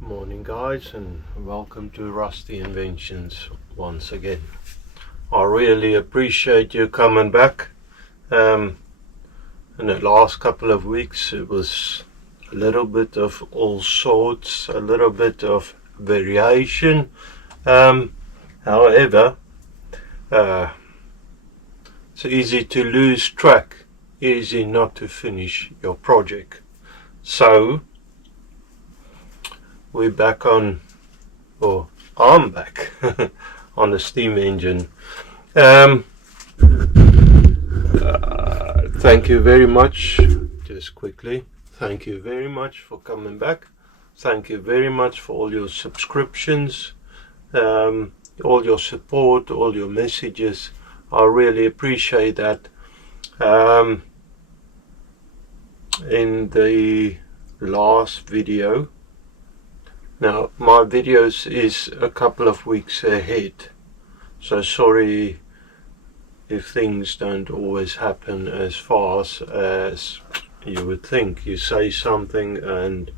Morning guys, and welcome to Rusty Inventions once again. I really appreciate you coming back. In the last couple of weeks it was a little bit of all sorts, a little bit of variation. However, it's easy to lose track, easy not to finish your project. So we're back on, or I'm back on the steam engine. Thank you very much. Just quickly, thank you very much for coming back. Thank you very much for all your subscriptions, all your support, all your messages. I really appreciate that. In the last video, now my videos is a couple of weeks ahead, so sorry if things don't always happen as fast as you would think. You say something and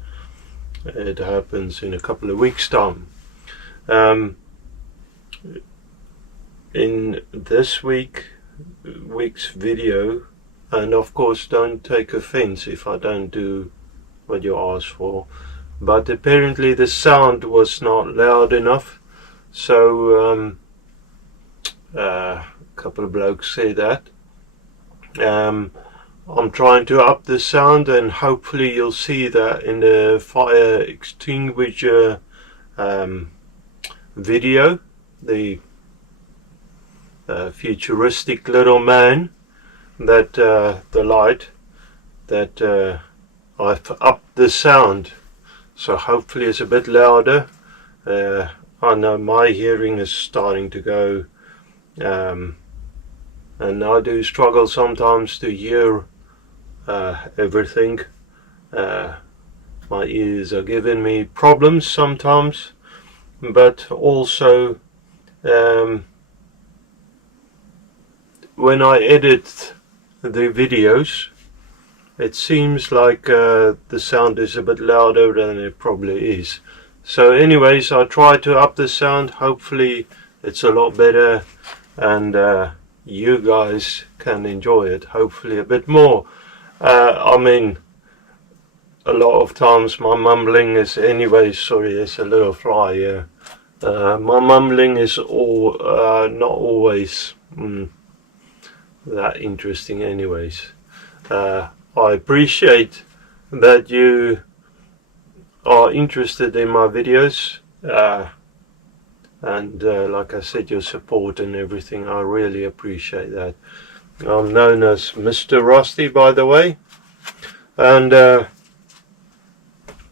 it happens in a couple of weeks time. In this week's video, and of course don't take offense if I don't do what you asked for, but apparently the sound was not loud enough, so a couple of blokes say that. I'm trying to up the sound, and hopefully you'll see that in the fire extinguisher video, the futuristic little man, that the light, that I've upped the sound, so hopefully it's a bit louder. I know my hearing is starting to go, and I do struggle sometimes to hear everything. My ears are giving me problems sometimes, but also when I edit the videos, it seems like the sound is a bit louder than it probably is. So anyways, I try to up the sound. Hopefully it's a lot better, and you guys can enjoy it hopefully a bit more. I mean, a lot of times my mumbling is, anyways, sorry, there's a little fly here. My mumbling is not always that interesting anyways. I appreciate that you are interested in my videos, and like I said, your support and everything. I really appreciate that. I'm known as Mr. Rusty, by the way, and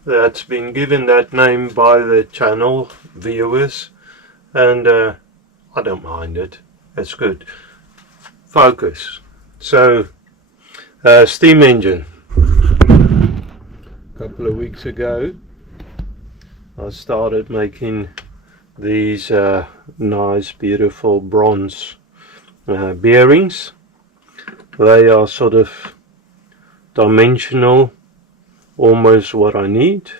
that's been given that name by the channel viewers, and I don't mind it. It's good. Focus. So steam engine. A couple of weeks ago I started making these nice beautiful bronze bearings. They are sort of dimensional, almost what I need.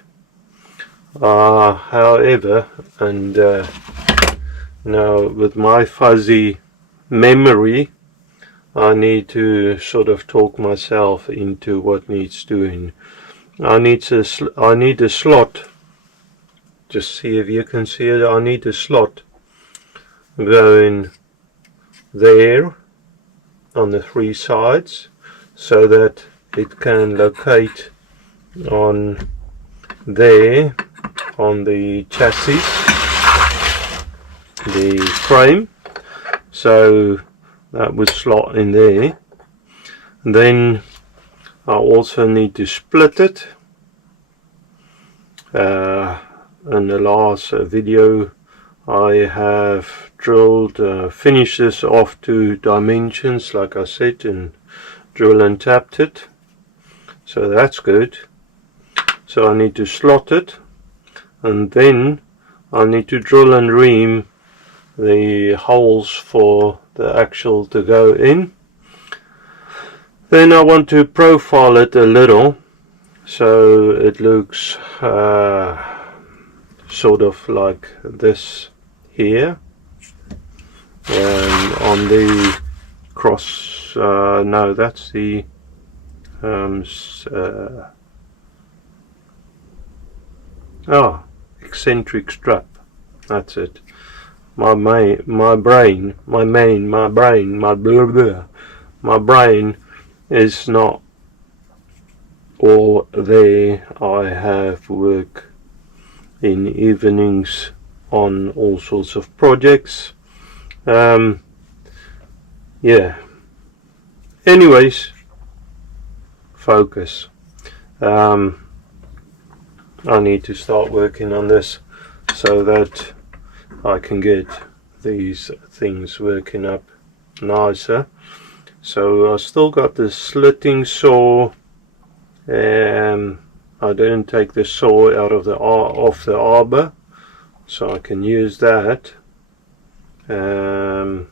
However, and now with my fuzzy memory, I need to sort of talk myself into what needs doing. I need a slot. Just see if you can see it. I need a slot going there on the three sides, so that it can locate on there on the chassis, the frame. So that would slot in there. And then I also need to split it. In the last video I have drilled, finished this off to dimensions like I said, and drill and tapped it, so that's good. So I need to slot it, and then I need to drill and ream the holes for the axle to go in. Then I want to profile it a little so it looks sort of like this here, and on the cross, no, that's the eccentric strap. That's it. My brain, my blah blah. My brain is not all there. I have work in evenings on all sorts of projects. Yeah. Anyways, focus. I need to start working on this so that I can get these things working up nicer. So I still got the slitting saw. I didn't take the saw out of the off the arbor, so I can use that. I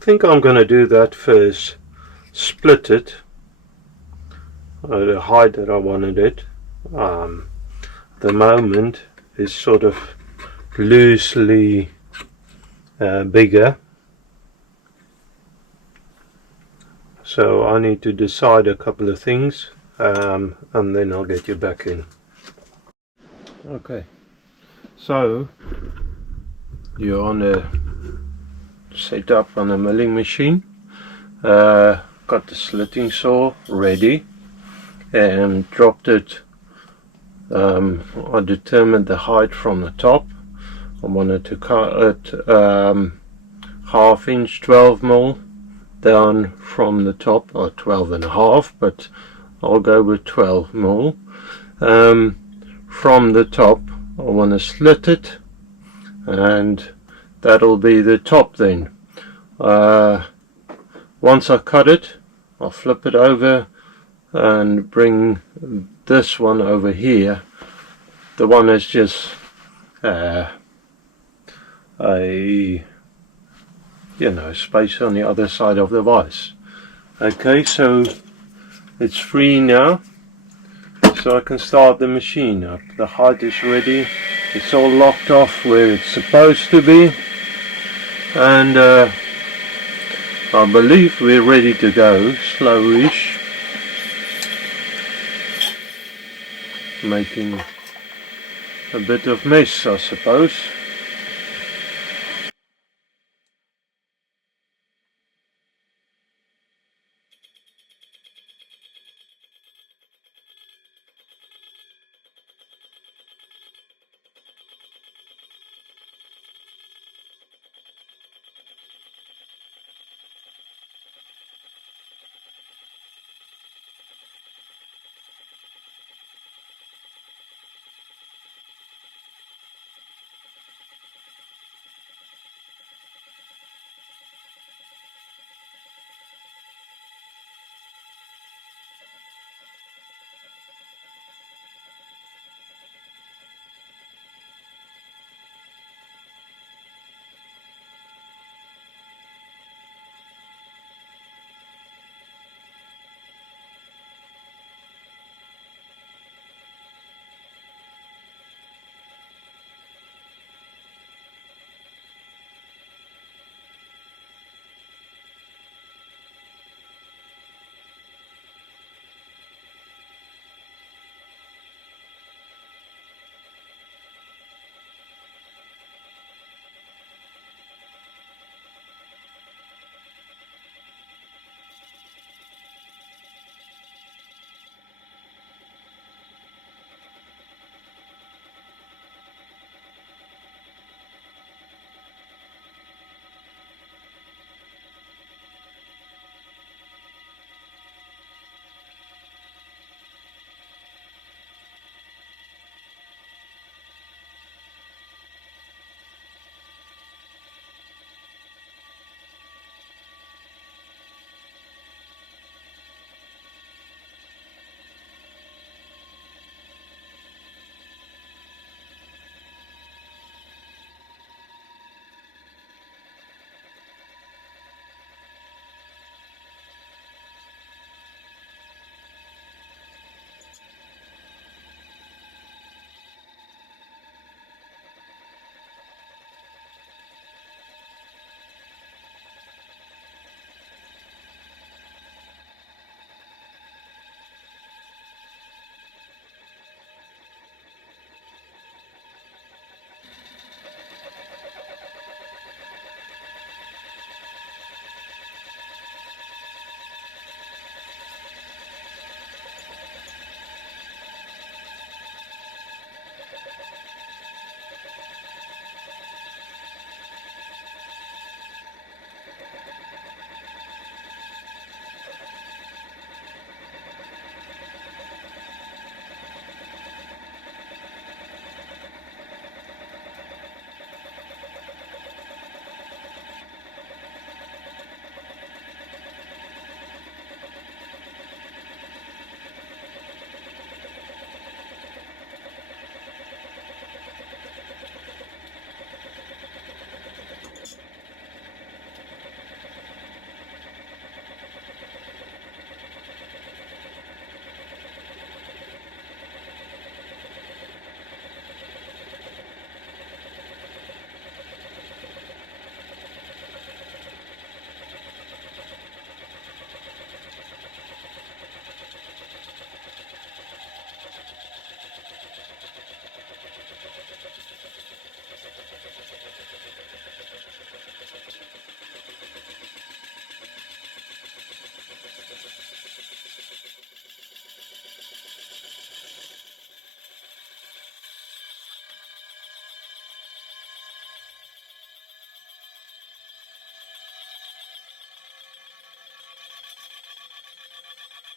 think I'm going to do that first. Split it the height that I wanted it. The moment is sort of loosely bigger, so I need to decide a couple of things, and then I'll get you back in. Okay, so you're on a setup on a milling machine. Got the slitting saw ready and dropped it. I determined the height from the top. I wanted to cut it half inch 12mm down from the top, or 12.5, but I'll go with 12mm. From the top I want to slit it, and that'll be the top then. Once I cut it, I'll flip it over and bring this one over here. The one that's just a space on the other side of the vise. Okay, so it's free now, so I can start the machine up. The height is ready, it's all locked off where it's supposed to be, and I believe we're ready to go. Slowish, making a bit of mess, I suppose.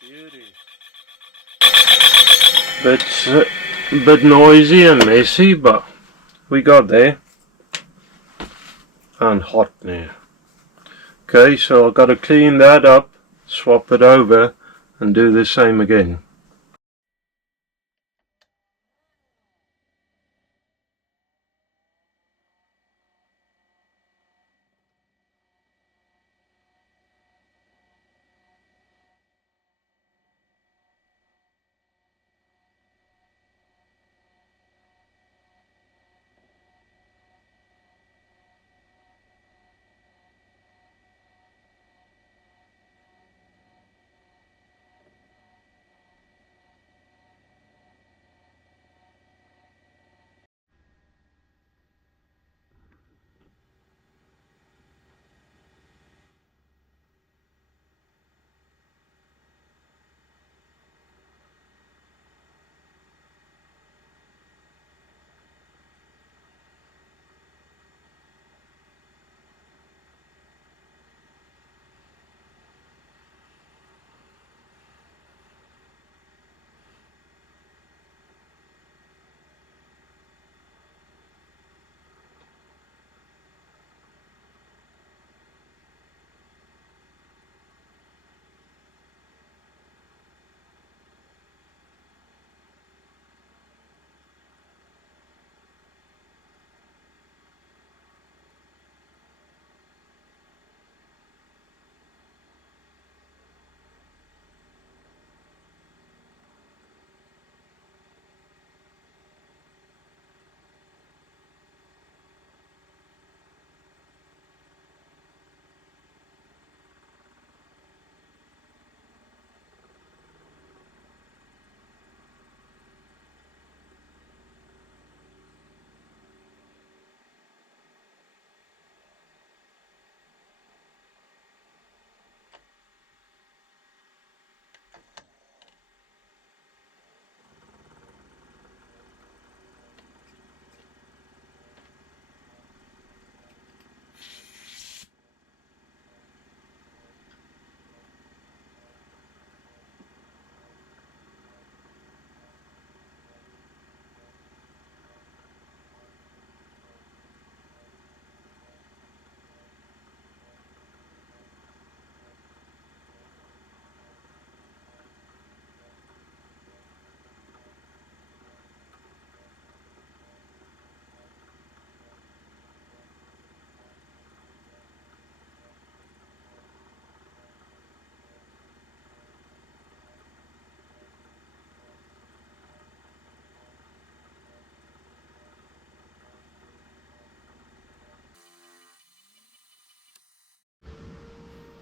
Beauty. Bit noisy and messy, but we got there. And hot now. Okay, so I've got to clean that up, swap it over, and do the same again.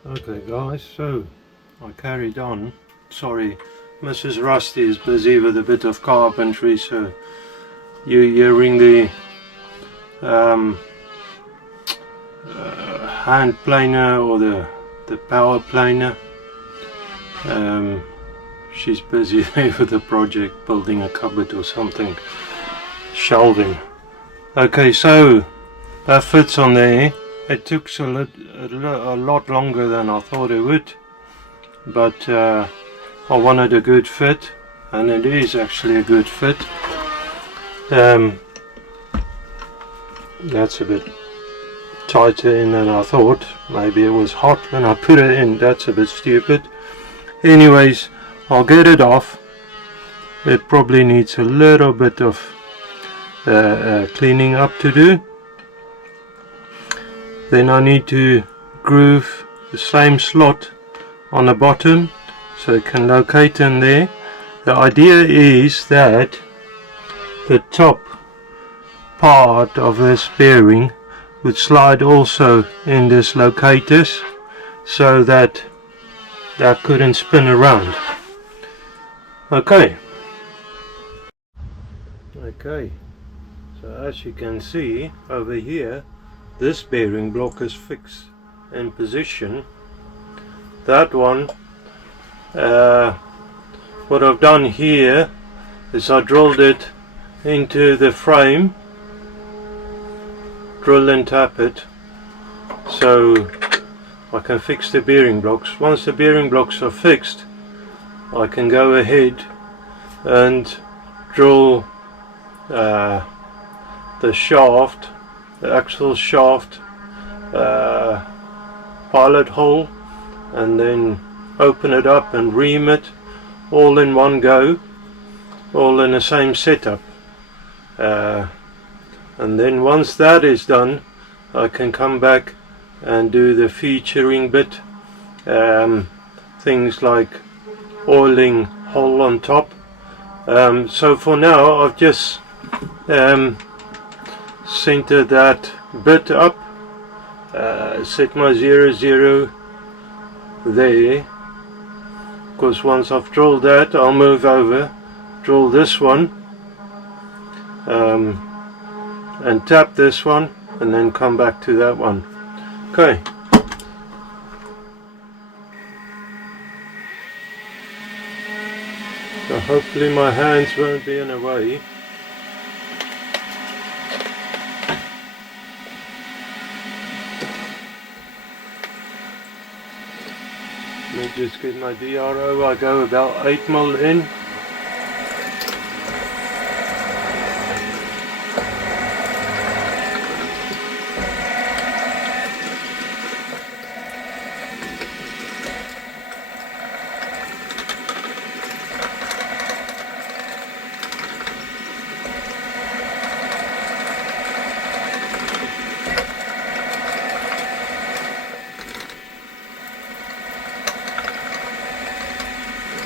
Okay guys, so I carried on. Sorry, Mrs. Rusty is busy with a bit of carpentry, so you're hearing the hand planer or the power planer. She's busy there with the project, building a cupboard or something, shelving. Okay, so that fits on there. It took a lot longer than I thought it would, but I wanted a good fit, and it is actually a good fit. That's a bit tighter in than I thought. Maybe it was hot when I put it in. That's a bit stupid. Anyways, I'll get it off. It probably needs a little bit of cleaning up to do. Then I need to groove the same slot on the bottom so it can locate in there. The idea is that the top part of this bearing would slide also in this locators so that that couldn't spin around. Okay, so as you can see over here, this bearing block is fixed in position. That one, what I've done here is I drilled it into the frame, drill and tap it, so I can fix the bearing blocks. Once the bearing blocks are fixed, I can go ahead and drill the shaft, the actual shaft pilot hole, and then open it up and ream it all in one go, all in the same setup. And then once that is done, I can come back and do the featuring bit, things like oiling hole on top. So for now I've just centered that bit up, set my 0, there, because once I've drilled that I'll move over, drill this one, and tap this one, and then come back to that one. Okay. So hopefully my hands won't be in the way. Let me just get my DRO. I go about 8mm in.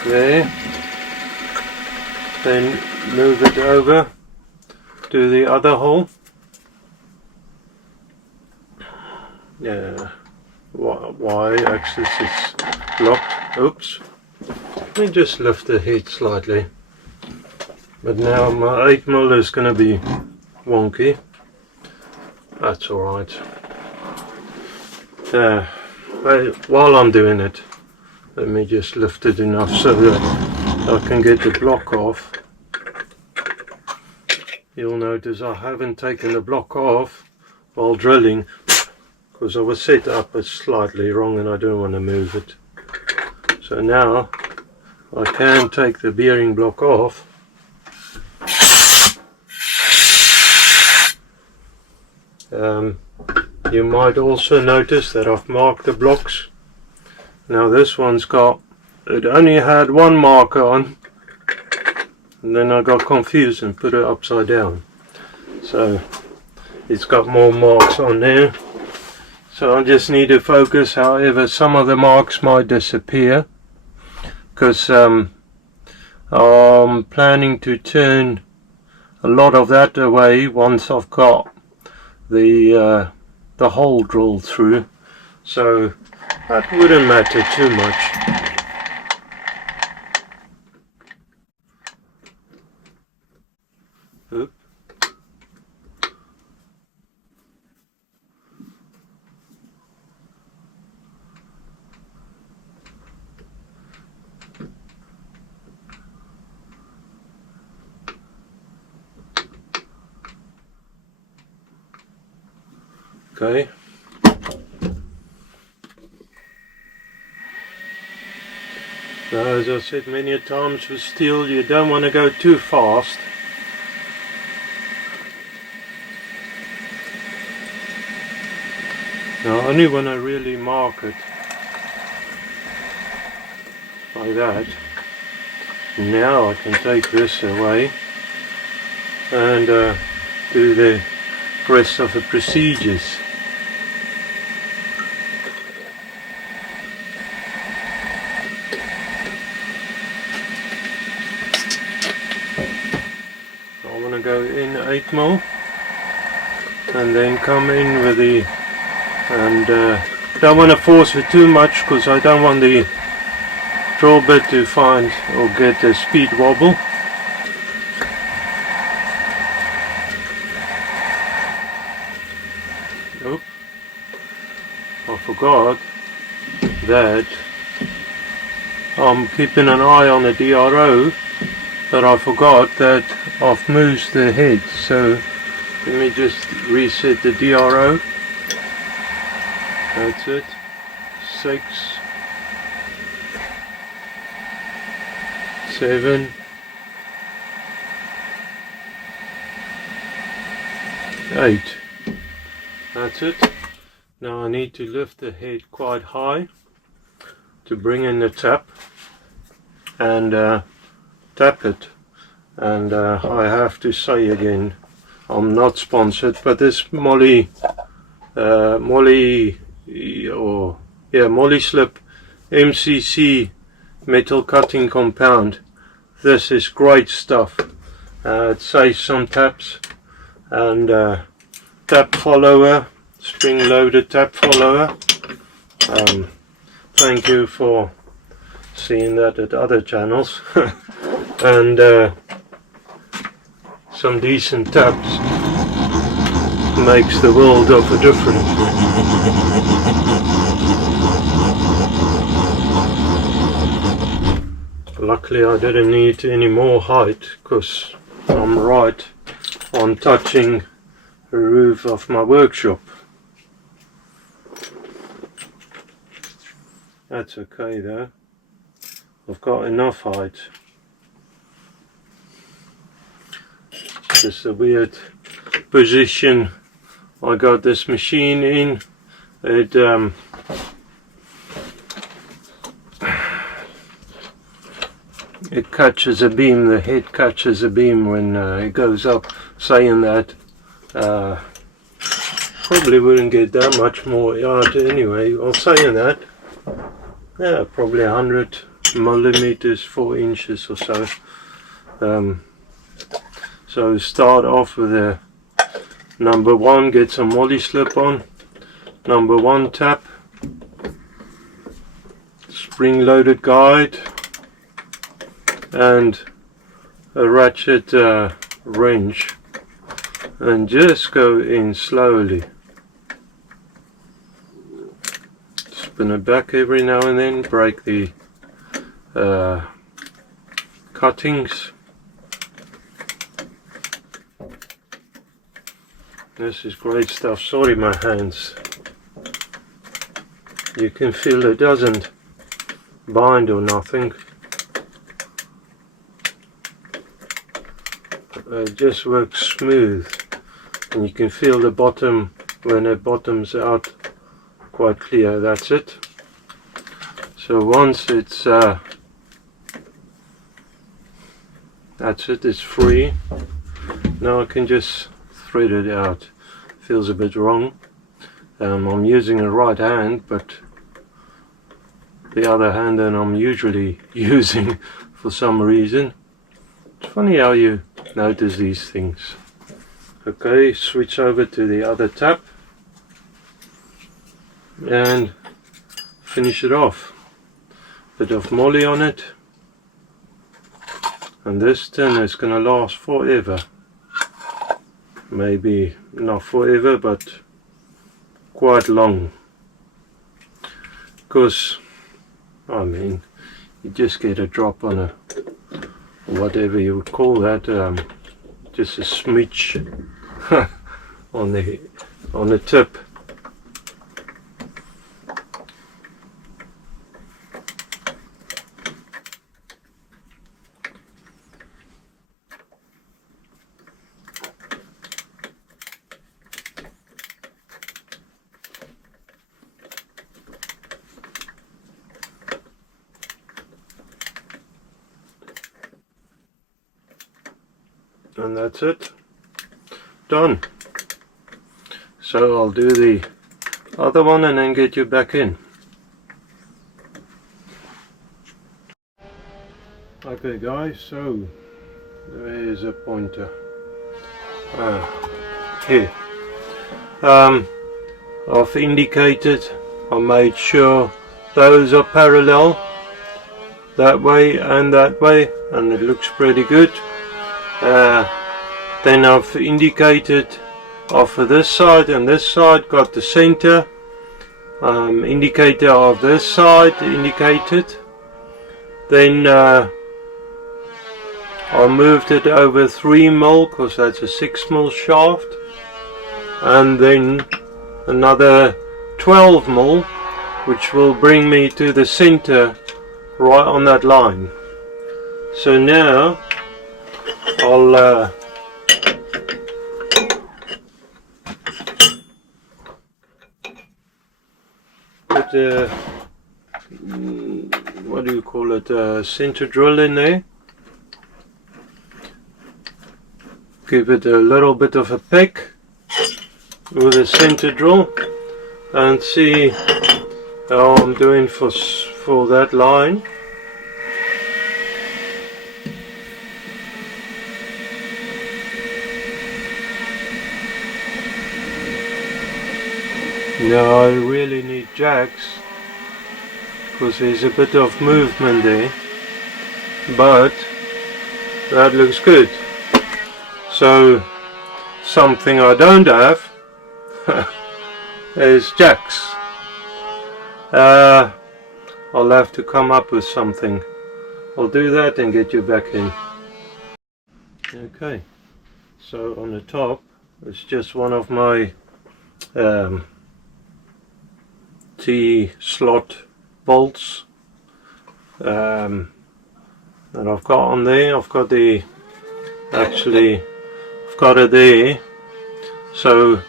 There, then move it over to the other hole. Yeah, why axis is locked. Oops, let me just lift the head slightly, but now my 8mm is going to be wonky. That's alright. While I'm doing it, let me just lift it enough so that I can get the block off. You'll notice I haven't taken the block off while drilling, because I was set up slightly wrong and I don't want to move it. So now I can take the bearing block off. You might also notice that I've marked the blocks. Now this one's got, it only had one marker on, and then I got confused and put it upside down. So it's got more marks on there. So I just need to focus. However, some of the marks might disappear, because I'm planning to turn a lot of that away once I've got the hole drilled through. So that wouldn't matter too much. Oop. Okay. Now, as I said many times with steel, you don't want to go too fast. Now, only when I really mark it like that, now I can take this away and do the rest of the procedures. Go in 8mm and then come in with the, and don't want to force it too much, because I don't want the drill bit to find or get a speed wobble. Oh, I forgot that I'm keeping an eye on the DRO, but I forgot that I've moved the head. So let me just reset the DRO. That's it. 6. 7, 8. That's it. Now I need to lift the head quite high to bring in the tap and tap it. And I have to say again, I'm not sponsored, but this Moly Slip MCC metal cutting compound, this is great stuff. It saves some taps, and tap follower, spring loaded tap follower. Thank you for seeing that at other channels. And some decent taps makes the world of a difference. Luckily I didn't need any more height, because I'm right on touching the roof of my workshop. That's okay though, I've got enough height. It's just a weird position I got this machine in. It catches a beam, the head catches a beam when it goes up. Saying that, probably wouldn't get that much more out anyway. Well, saying that, yeah, probably 100 millimeters, 4 inches or so. So start off with a number 1, get some Moly slip on, number 1 tap, spring loaded guide, and a ratchet wrench, and just go in slowly. Spin it back every now and then, break the cuttings. This is great stuff. Sorry my hands. You can feel it doesn't bind or nothing. It just works smooth, and you can feel the bottom when it bottoms out quite clear. That's it. So once it's that's it, it's free. Now I can just thread it out. Feels a bit wrong. I'm using a right hand, but the other hand that I'm usually using for some reason. It's funny how you notice these things. Okay, switch over to the other tap and finish it off. Bit of Moly on it, and this tin is going to last forever. Maybe not forever, but quite long, because I mean, you just get a drop on a, whatever you would call that, just a smidge on the tip. And that's it, done. So I'll do the other one and then get you back in. Okay guys, so there's a pointer. Here. I've indicated, I made sure those are parallel, that way, and it looks pretty good. Then I've indicated off of this side and this side, got the center indicator of this side indicated. Then I moved it over 3mm because that's a 6mm shaft, and then another 12mm, which will bring me to the center right on that line. So now I'll put a, what do you call it, a center drill in there. Give it a little bit of a peck with a center drill and see how I'm doing for that line. Now I really need jacks because there's a bit of movement there, but that looks good. So something I don't have is jacks. I'll have to come up with something. I'll do that and get you back in. Okay, so on the top it's just one of my T-slot bolts that I've got on there. I've got the, actually I've got it there, so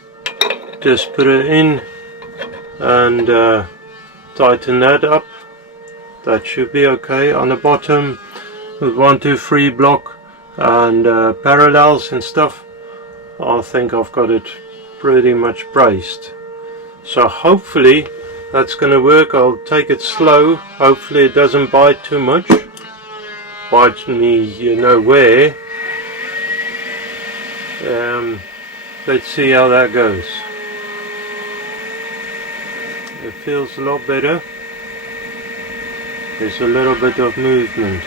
just put it in and tighten that up. That should be okay. On the bottom with 1, 2, 3 block and parallels and stuff, I think I've got it pretty much braced. So hopefully that's going to work. I'll take it slow. Hopefully it doesn't bite too much. Bite me you know where. Let's see how that goes. It feels a lot better. There's a little bit of movement.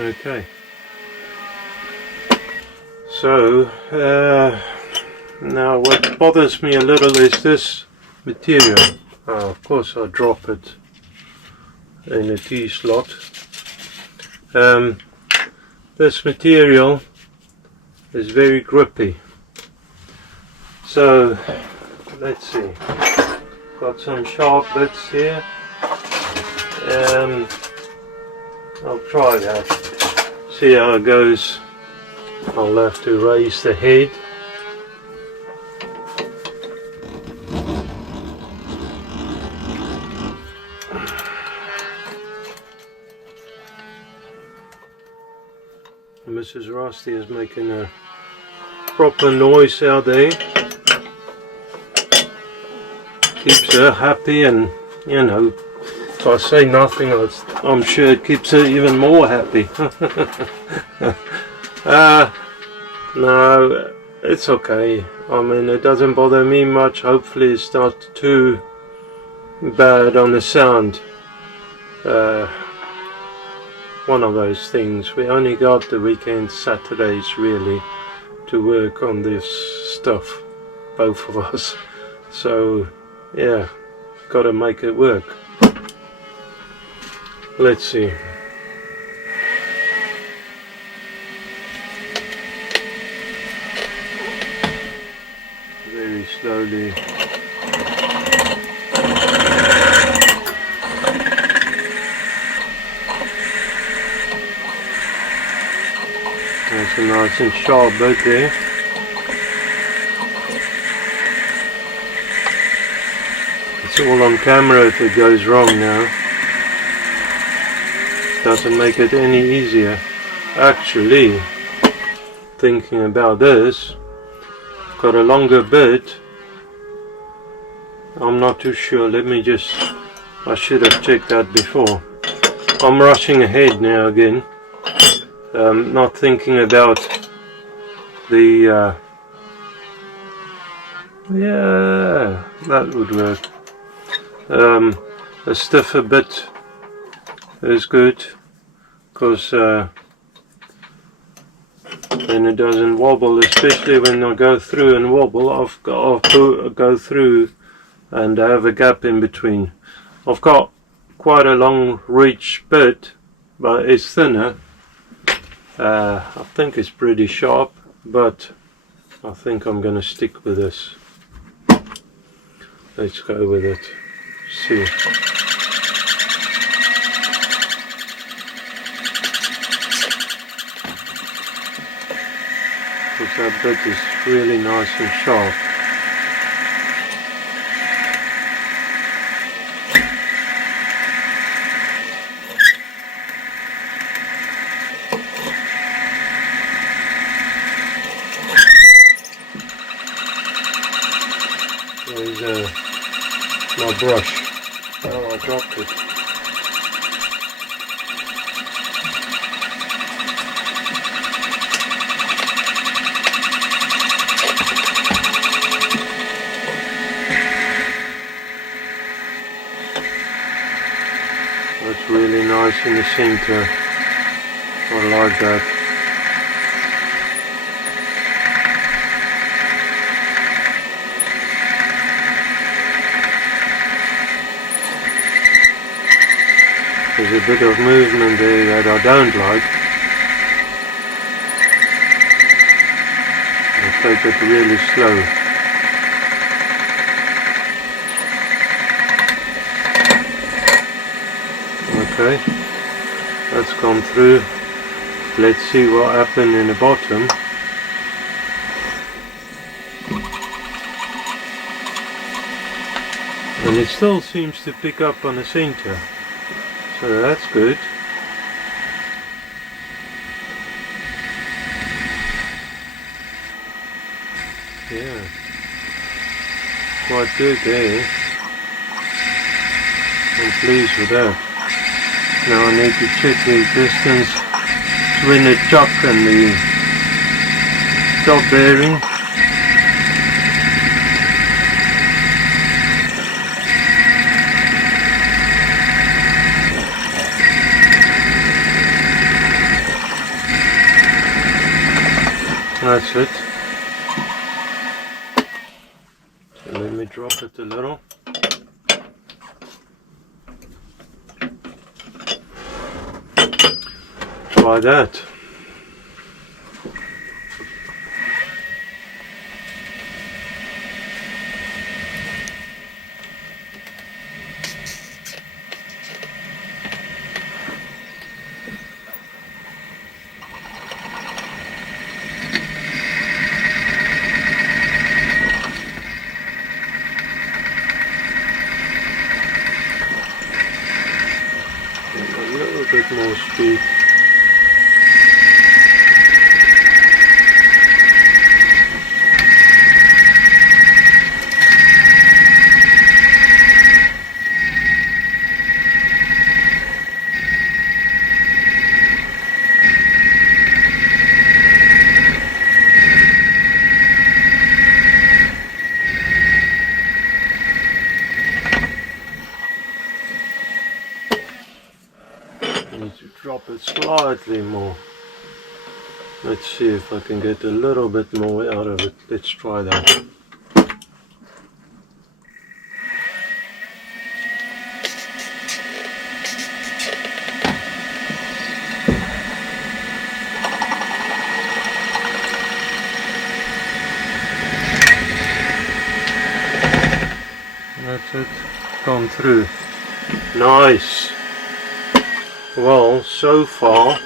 Okay, so now what bothers me a little is this material. Of course I'll drop it in a T-slot. This material is very grippy. So let's see, got some sharp bits here. I'll try that, see how it goes. I'll have to raise the head. Mrs. Rusty is making a proper noise out there. Keeps her happy, and you know, if I say nothing, I'm sure it keeps her even more happy. No, it's okay. I mean, it doesn't bother me much. Hopefully it's not too bad on the sound. One of those things. We only got the weekend Saturdays really to work on this stuff, both of us. So yeah, gotta make it work. Let's see. Very slowly. That's a nice and sharp bit there. It's all on camera if it goes wrong now. Doesn't make it any easier. Actually, thinking about this, I've got a longer bit. I'm not too sure. Let me just, I should have checked that before. I'm rushing ahead now again. Not thinking about the yeah, that would work. A stiffer bit is good, because then it doesn't wobble, especially when I go through and wobble. I'll go through and have a gap in between. I've got quite a long reach bit, but it's thinner. I think it's pretty sharp, but I think I'm gonna stick with this. Let's go with it. See. Because that bit is really nice and sharp. There's my brush. Oh, I dropped it. That's really nice in the center. I like that. There's a bit of movement there that I don't like. I'll take it really slow. Okay, that's gone through. Let's see what happened in the bottom. And it still seems to pick up on the center. So that's good. Yeah, quite good there. I'm pleased with that. Now I need to check the distance between the chuck and the top bearing. That's it. So let me drop it a little. Try that. A little bit more speed. Need to drop it slightly more. Let's see if I can get a little bit more out of it. Let's try that. That's it, gone through. Nice. Well, so far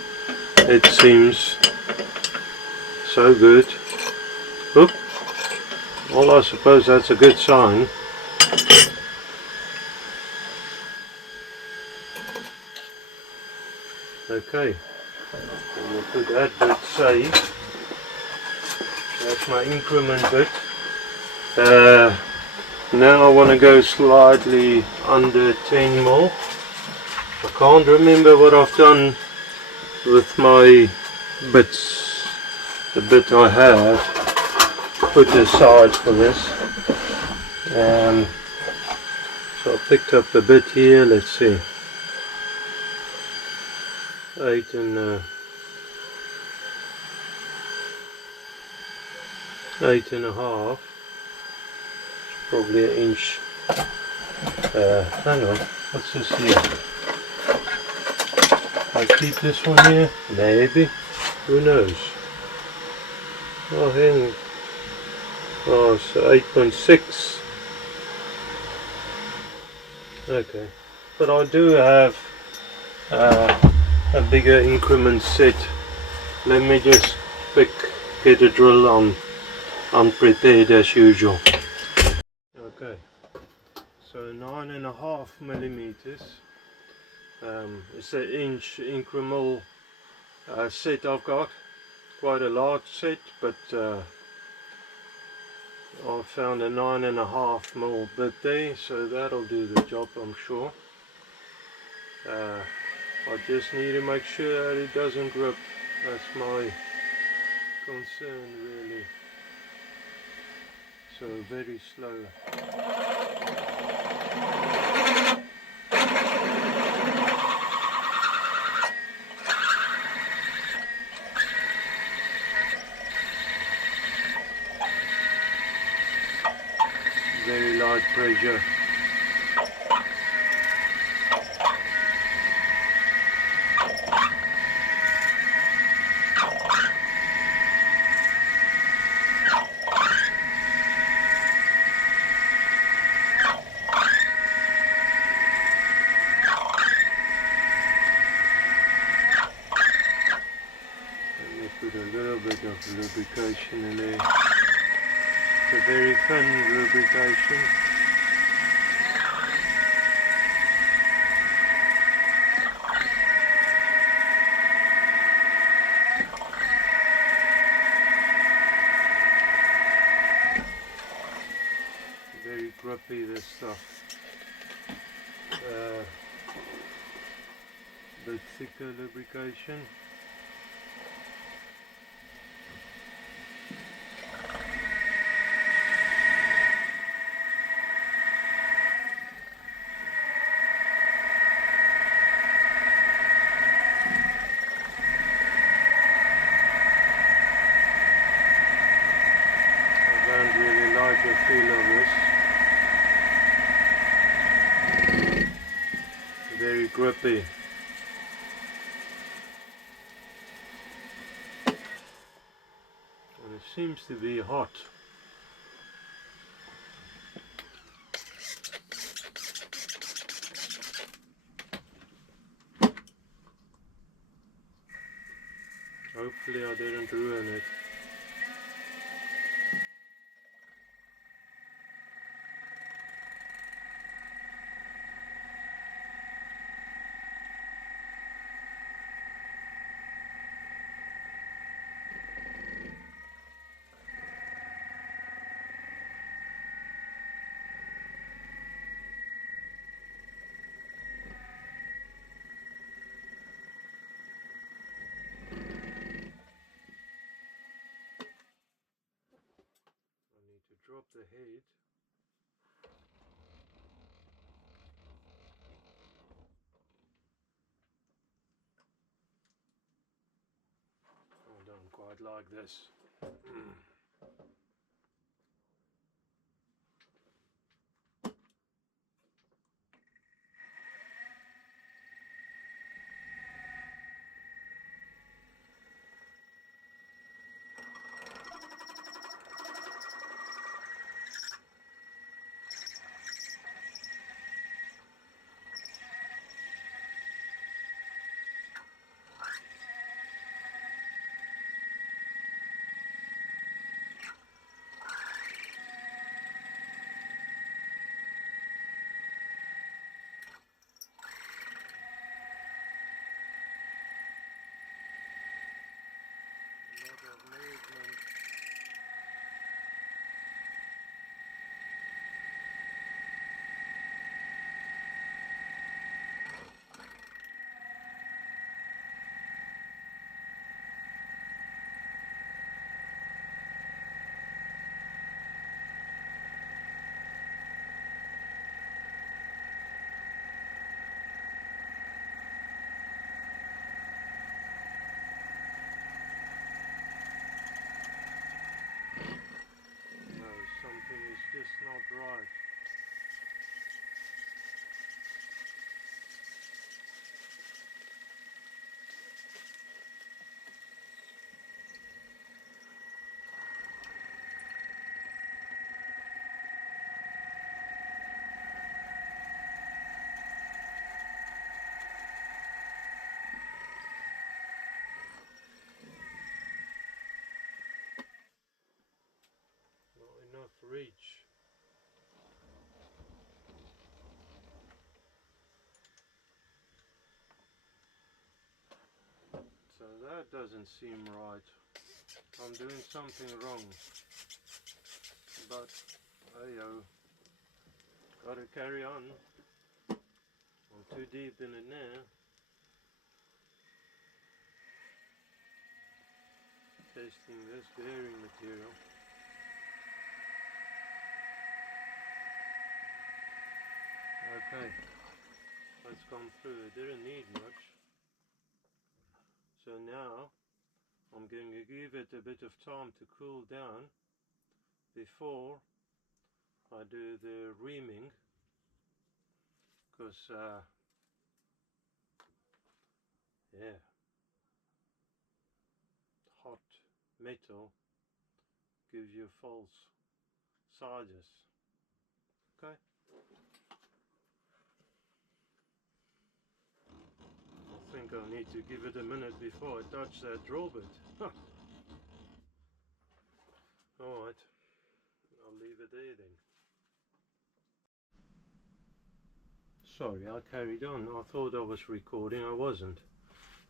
it seems so good. Oop. Well, I suppose that's a good sign. Okay, and we'll put that bit safe. That's my increment bit. Now I want to go slightly under 10 mil. I can't remember what I've done with my bits. The bit I have put aside for this. So I picked up a bit here. Let's see. 8.5. Probably an inch. Hang on, what's this here? I keep this one here? Maybe. Who knows? Oh, Oh, so 8.6. Okay, but I do have a bigger increment set. Let me just get a drill on unprepared as usual. Okay, so 9.5 millimeters. It's the inch incremental set I've got. Quite a large set, but I found a 9.5 bit there, so that'll do the job, I'm sure. I just need to make sure that it doesn't rip. That's my concern, really. So very slow. Very light pressure. Let me put a little bit of lubrication in there. It's a very thin lubrication. Very grippy, this stuff. Bit thicker lubrication. I don't really like the feel of this. Very grippy. And it seems to be hot. Hopefully I didn't ruin it. Drop the head. I don't quite like this. That doesn't seem right. I'm doing something wrong. But, hey-yo, gotta carry on. I'm too deep in it now. Testing this bearing material. Okay, that's gone through. It didn't need much. So now I'm going to give it a bit of time to cool down before I do the reaming, because yeah, hot metal gives you false sizes. Okay, I think I need to give it a minute before I touch that draw bit. Alright, I'll leave it there then. Sorry, I carried on. I thought I was recording, I wasn't.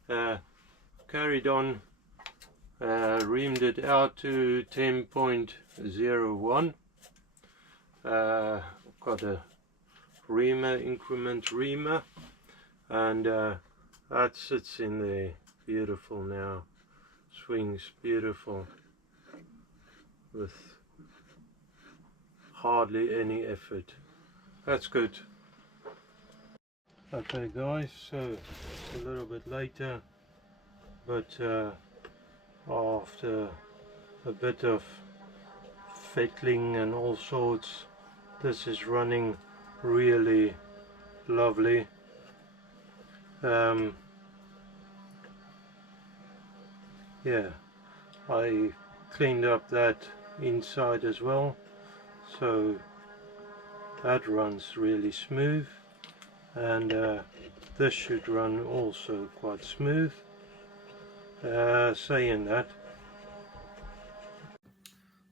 Carried on, reamed it out to 10.01. Got a reamer, increment reamer, and that sits in there. Beautiful now. Swings beautiful with hardly any effort. That's good. Okay guys, so it's a little bit later, but after a bit of fettling and all sorts, this is running really lovely. Yeah, I cleaned up that inside as well, so that runs really smooth, and this should run also quite smooth. Saying that,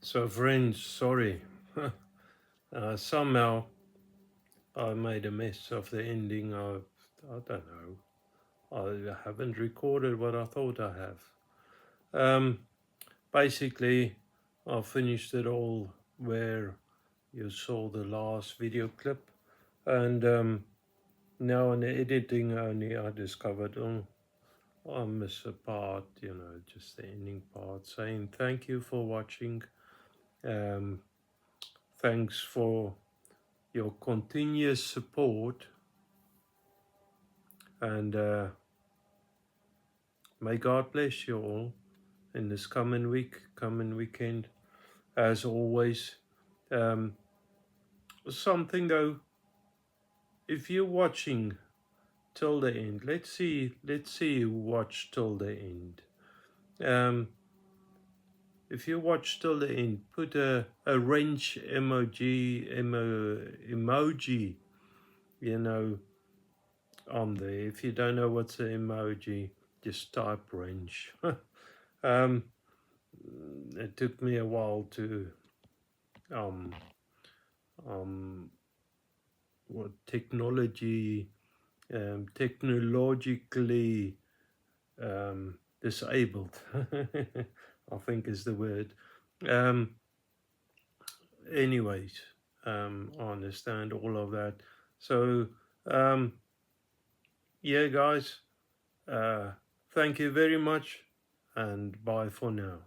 so friends, sorry, somehow I made a mess of the ending. I don't know, I haven't recorded what I thought I have. Basically, I finished it all where you saw the last video clip, and now in the editing only I discovered, oh, I miss a part, you know, just the ending part, saying thank you for watching. Thanks for your continuous support, and may God bless you all in this coming weekend. As always, something though, if you're watching till the end, let's see you watch till the end. If you watch till the end, put a wrench emoji, you know, on there. If you don't know what's an emoji, just type wrench. It took me a while to technologically disabled, I think is the word. Anyways, I understand all of that. So, yeah, guys, thank you very much, and bye for now.